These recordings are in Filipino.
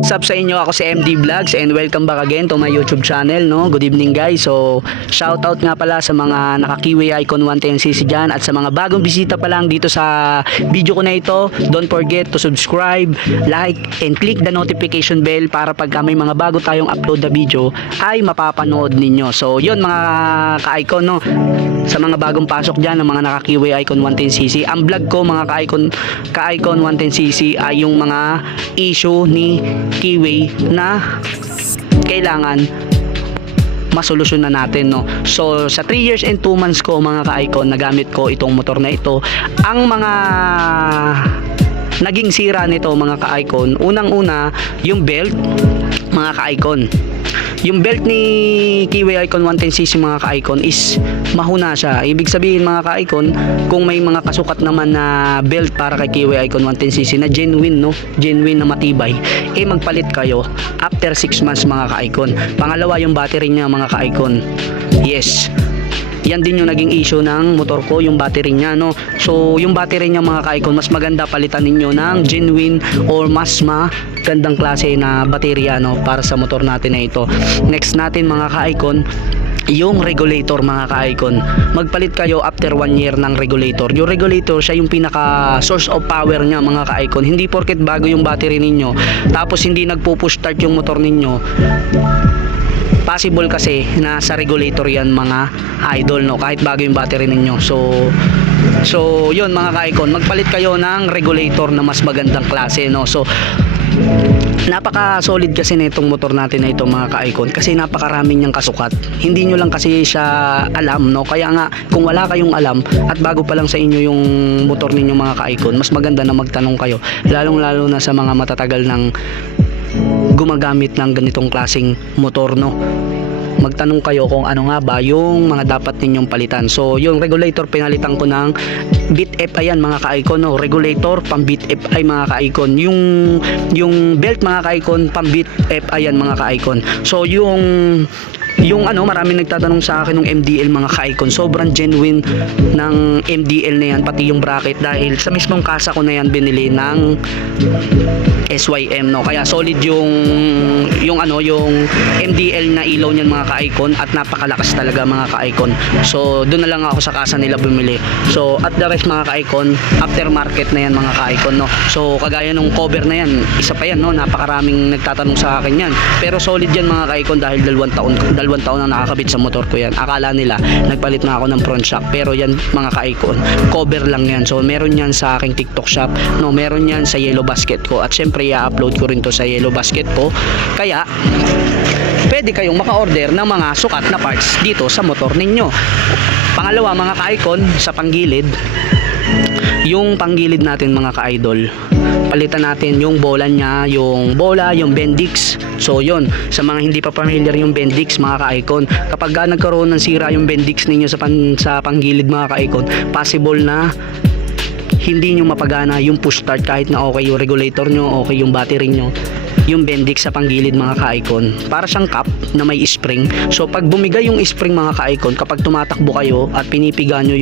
What's up sa inyo? Ako si MD Vlogs and welcome back again to my YouTube channel, no? Good evening guys. So, shout out nga pala sa mga naka-Kiwi Icon 110cc dyan at sa mga bagong bisita pa lang dito sa video ko na ito. Don't forget to subscribe, like, and click the notification bell para pagka may mga bago tayong upload na video ay mapapanood ninyo. So, yun mga ka-icon, no? Sa mga bagong pasok dyan, ng mga naka-Kiwi Icon 110cc, ang vlog ko mga ka-icon 110cc ay yung mga issue ni Kiwi na kailangan masolusyonan natin, no? So sa 3 years and 2 months ko mga ka-icon, nagamit ko itong motor na ito. Ang mga naging sira nito mga ka-icon, unang-una yung belt mga ka-icon. Yung belt ni Kiwi Icon 110cc mga ka-icon is mahuna siya. Ibig sabihin mga ka-icon, kung may mga kasukat naman na belt para kay Kiwi Icon 110cc na genuine, no? Genuine na matibay, eh magpalit kayo after 6 months mga ka-icon. Pangalawa, yung battery niya mga ka-icon. Yes. Yan din yung naging issue ng motor ko, yung battery niya, no? So yung battery niya mga ka-icon, mas maganda palitan ninyo ng genuine or mas magandang klase na baterya, no, para sa motor natin na ito. Next natin mga ka-icon, yung regulator mga ka-icon. Magpalit kayo after 1 year ng regulator. Yung regulator, siya yung pinaka source of power niya mga ka-icon. Hindi porket bago yung battery ninyo tapos hindi nagpo-push start yung motor ninyo. Possible kasi na sa regulator yan mga idol, no, kahit bago yung battery ninyo. So yun mga ka-icon, magpalit kayo ng regulator na mas magandang klase, no. So napaka solid kasi nitong motor natin na ito mga ka-icon, kasi napakarami niyang kasukat. Hindi nyo lang kasi siya alam, no. Kaya nga kung wala kayong alam at bago pa lang sa inyo yung motor ninyo mga ka-icon, mas maganda na magtanong kayo, lalong lalo na sa mga matatagal ng gumagamit ng ganitong klaseng motor, no. Magtanong kayo kung ano nga ba yung mga dapat ninyong palitan. So yung regulator, pinalitan ko ng Bit FI mga ka-icon, no. Regulator pang Bit FI mga ka-icon. Yung belt mga ka-icon pang Bit FI mga ka-icon. So yung ano, maraming nagtatanong sa akin ng MDL mga ka-icon, sobrang genuine ng MDL na yan, pati yung bracket, dahil sa mismong kasa ko na yan binili ng SYM, no. Kaya solid yung MDL na ilaw niyan mga ka-icon, at napakalakas talaga mga ka-icon. So doon na lang ako sa kasa nila bumili. So at the rest mga ka-icon, aftermarket na yan mga ka-icon, no. So kagaya nung cover na yan, isa pa yan, no, napakaraming nagtatanong sa akin yan, pero solid yan mga ka-icon dahil 2 taon na nakakabit sa motor ko yan. Akala nila nagpalit na ako ng front shock, pero yan mga ka-icon, cover lang yan. So meron yan sa aking TikTok shop, no, meron yan sa Yellow Basket ko, at syempre i-upload ko rin to sa Yellow Basket ko. Kaya pwede kayong maka-order ng mga sukat na parts dito sa motor ninyo. Pangalawa mga ka-icon, sa panggilid, yung panggilid natin mga ka-idol, palitan natin yung bola niya, yung bola, yung Bendix. So yun, sa mga hindi pa familiar yung Bendix mga ka-icon, kapag nagkaroon ng sira yung Bendix ninyo sa panggilid mga ka-icon, possible na hindi nyo mapagana yung push start kahit na okay yung regulator nyo, okay yung battery nyo. Yung Bendix sa panggilid mga ka-icon, para siyang cup na may spring. So pag bumigay yung spring mga ka-icon, kapag tumatakbo kayo at pinipiga nyo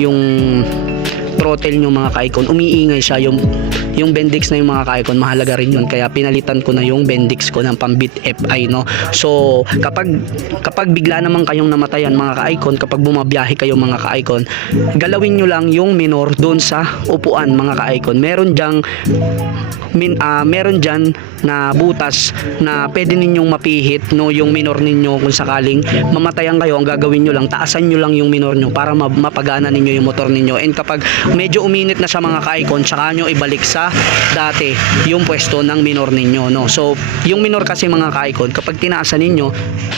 yung throttle nyo mga ka-icon, umiingay siya. Yung Bendix na yung mga ka-icon, mahalaga rin yun, kaya pinalitan ko na yung Bendix ko ng pang Bit FI, no. So kapag bigla naman kayong namatayan mga ka-icon, kapag bumabiyahe kayo mga ka-icon, galawin nyo lang yung minor doon sa upuan mga ka-icon. Meron dyan na butas na pwede ninyong mapihit, no, yung minor ninyo. Kung sakaling mamatayan kayo, ang gagawin nyo lang, taasan nyo lang yung minor nyo para mapagana ninyo yung motor ninyo. And kapag medyo uminit na sa mga ka-icon, tsaka nyo ibalik sa dati yung pwesto ng minor ninyo, no. So yung minor kasi mga ka-icon, kapag tinaasan ninyo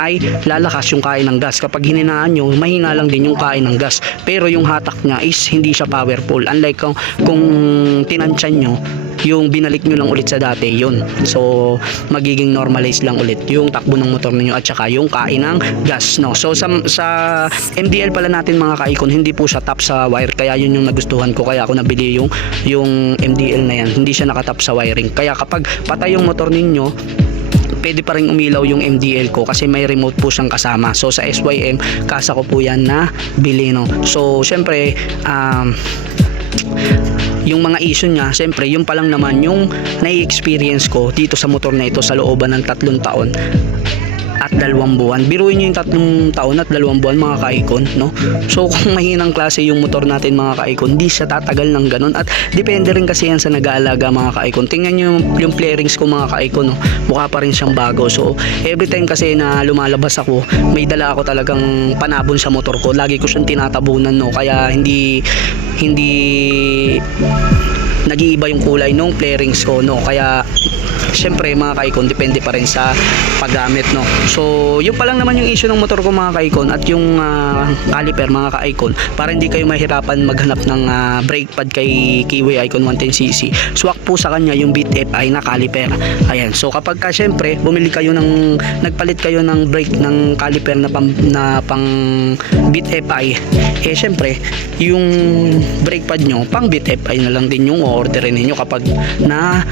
ay lalakas yung kain ng gas. Kapag hininaan nyo, mahina lang din yung kain ng gas, pero yung hatak nya is hindi siya powerful. Unlike kung tinansyan nyo, yung binalik nyo lang ulit sa dati, yun. So magiging normalize lang ulit yung takbo ng motor ninyo at saka yung kain ng gas, no. So sa MDL pala natin mga ka-icon, hindi po siya tap sa wire, kaya yun yung nagustuhan ko, kaya ako nabili yung MDL na yan, hindi siya nakatap sa wiring. Kaya kapag patay yung motor ninyo, pwede pa rin umilaw yung MDL ko kasi may remote po siyang kasama. So sa SYM, kasa ko po yan na bili, no. So syempre yung mga issue niya, syempre yung pa lang naman yung nai-experience ko dito sa motor na ito sa looban ng 3 taon at 2 buwan. Biruin nyo yung 3 taon at 2 buwan mga ka-icon, no? So kung mahinang klase yung motor natin mga ka-icon, di siya tatagal ng ganun. At depende rin kasi yan sa nag-aalaga mga ka-icon. Tingnan nyo yung flarings ko mga ka-icon, no? Mukha pa rin siyang bago. So every time kasi na lumalabas ako, may dala ako talagang panabon sa motor ko. Lagi ko siyang tinatabunan, no? Kaya hindi nag-iiba yung kulay ng flarings ko, no? Kaya syempre mga ka-icon, depende pa rin sa paggamit, no? So yun pa lang naman yung issue ng motor ko mga ka-icon, at yung caliper mga ka-icon, para hindi kayo mahirapan maghanap ng brake pad kay Keyway Icon 110cc. Swak po sa kanya yung Beat FI na caliper. Ayan, so kapag ka syempre nagpalit kayo ng brake ng caliper na pang Beat FI, syempre yung brake pad nyo pang Beat FI na lang din yung orderin niyo kapag na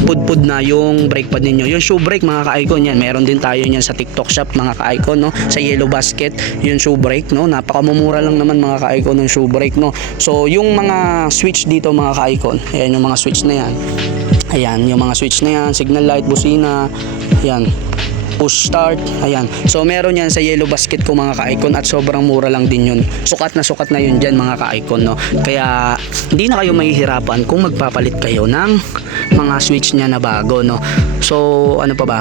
pudpud na yung brake pad ninyo. Yung shoe brake mga ka-icon, yan meron din tayo niyan sa TikTok shop mga ka-icon, no? Sa Yellow Basket yung shoe brake, no? Napakamumura lang naman mga ka-icon ng shoe brake, no? So yung mga switch dito mga ka-icon, ayan yung mga switch na yan, ayan yung mga switch na yan, signal light, busina, ayan, push start, ayan. So meron yan sa Yellow Basket ko mga ka-icon, at sobrang mura lang din yun. Sukat na yun dyan mga ka-icon, no? Kaya hindi na kayo mahihirapan kung magpapalit kayo ng mga switch niya na bago, no? So ano pa ba?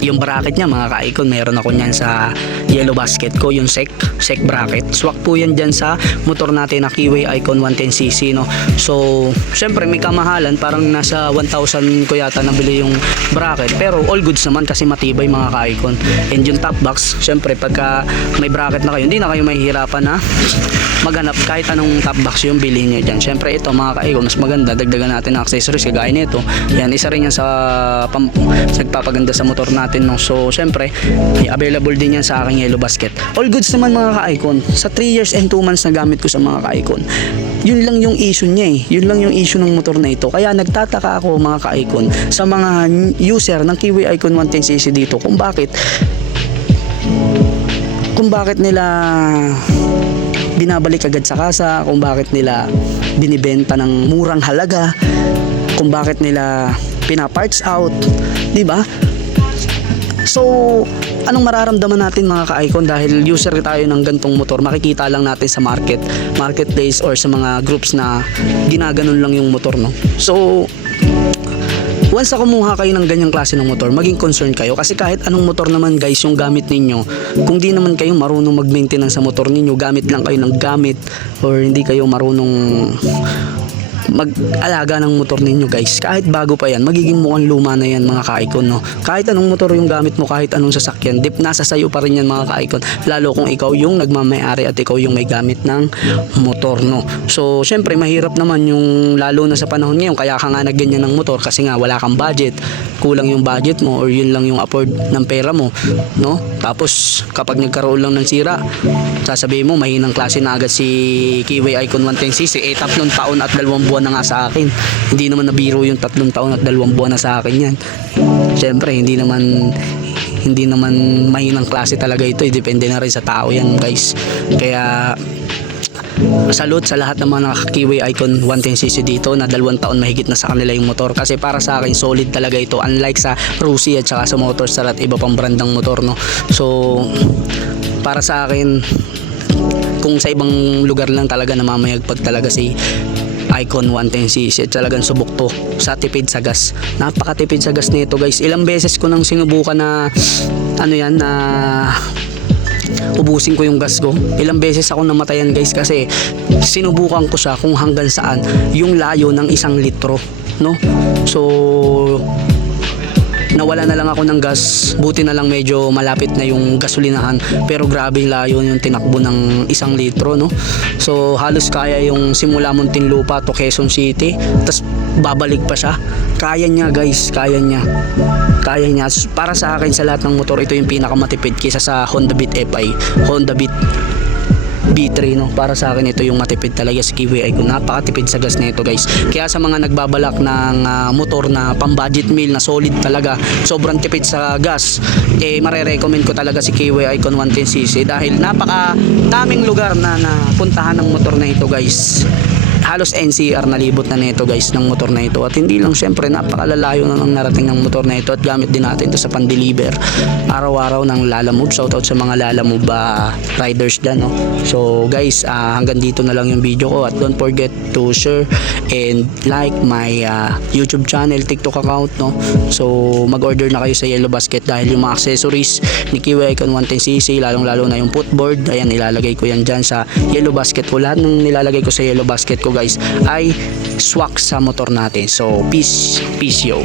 Yung bracket niya mga ka-icon, meron ako niyan sa Yellow Basket ko, yung sec bracket. Swak po yan dyan sa motor natin na Keyway Icon 110cc, no? So syempre may kamahalan, parang nasa 1,000 ko yata nabili yung bracket, pero all goods naman kasi matibay mga ka-icon. And yung top box, syempre pagka may bracket na kayo, hindi na kayo mahihirapan na maghanap kahit anong top box yung bilhin nyo dyan. Syempre ito mga ka-icon, mas maganda, dagdagan natin ng accessories kagaya nito. Yan, isa rin yan sa nagpapaganda sa motor natin, no? So syempre available din yan sa aking Yellow Basket. All goods naman mga ka-icon. Sa 3 years and 2 months na gamit ko sa mga ka-icon, yun lang yung issue niya, yun lang yung issue ng motor na ito. Kaya nagtataka ako mga ka-icon sa mga user ng Keyway Icon 110cc dito kung bakit nila binabalik agad sa kasa, kung bakit nila binibenta ng murang halaga, kung bakit nila pina-parts out, di ba? So anong mararamdaman natin mga ka-icon dahil user tayo ng gantong motor? Makikita lang natin sa marketplace or sa mga groups na ginaganon lang yung motor, no? So once na kumuha kayo ng ganyang klase ng motor, maging concerned kayo, kasi kahit anong motor naman guys yung gamit ninyo, kung di naman kayo marunong mag-maintenance sa motor ninyo, gamit lang kayo ng gamit, or hindi kayo marunong mag-alaga ng motor ninyo guys, kahit bago pa yan, magiging mukhang luma na yan mga ka-icon, no? Kahit anong motor yung gamit mo, kahit anong sasakyan, nasa sayo pa rin yan mga ka-icon, lalo kung ikaw yung nagmamayari at ikaw yung may gamit ng motor, no? So syempre mahirap naman yung, lalo na sa panahon ngayon, kaya ka nga nagganyan ng motor kasi nga wala kang budget, kulang yung budget mo, or yun lang yung afford ng pera mo, no? Tapos kapag nagkaroon lang ng sira, sasabihin mo mahinang klase na agad si Keyway Icon 110cc, 3 taon at 2 buwan na nga sa akin. Hindi naman nabiro yung 3 taon at 2 buwan na sa akin yan. Syempre hindi naman mahinang klase talaga ito, depende na rin sa tao yan guys. Kaya salute sa lahat ng mga Keyway Icon 110cc dito na 2 taon mahigit na sa kanila yung motor, kasi para sa akin solid talaga ito, unlike sa Rusi at saka sa Motorstar at iba pang brandang motor, no? So para sa akin, kung sa ibang lugar lang talaga namamayagpag talaga si Icon 110cc, talagang subok to sa tipid sa gas. Napakatipid sa gas nito guys. Ilang beses ko nang sinubukan na na ubusin ko yung gas ko. Ilang beses ako namatayan guys, kasi sinubukan ko siya kung hanggang saan yung layo ng 1 litro, no? So nawala na lang ako ng gas, buti na lang medyo malapit na yung gasolinahan, pero grabe layo yung tinakbo ng 1 litro, no? So halos kaya yung simula Muntinlupa to Quezon City, tas babalik pa siya. Kaya niya guys, kaya niya. Para sa akin, sa lahat ng motor, ito yung pinakamatipid kaysa sa Honda Beat FI, Honda Beat B3, no? Para sa akin ito yung matipid talaga sa Keyway Icon. Napakatipid sa gas nito guys. Kaya sa mga nagbabalak ng motor na pang budget meal na solid talaga, sobrang tipid sa gas, mare-recommend ko talaga si Keyway Icon 110cc dahil napaka daming lugar na napuntahan ng motor na ito guys. halos NCR na libot na nito guys ng motor na ito, at hindi lang, syempre napakalalayo na ng narating ng motor na ito, at gamit din natin ito sa pan-deliver araw-araw ng Lalamove. Shoutout sa mga Lalamove riders dyan, no? So guys, hanggang dito na lang yung video ko, at don't forget to share and like my YouTube channel, TikTok account, no? So mag-order na kayo sa Yellow Basket, dahil yung mga accessories ni Kiwi Icon 110cc, lalong lalo na yung footboard, ayan, ilalagay ko yan dyan sa Yellow Basket ko. Lahat ng nilalagay ko sa Yellow Basket ko guys ay swak sa motor natin. So peace yo.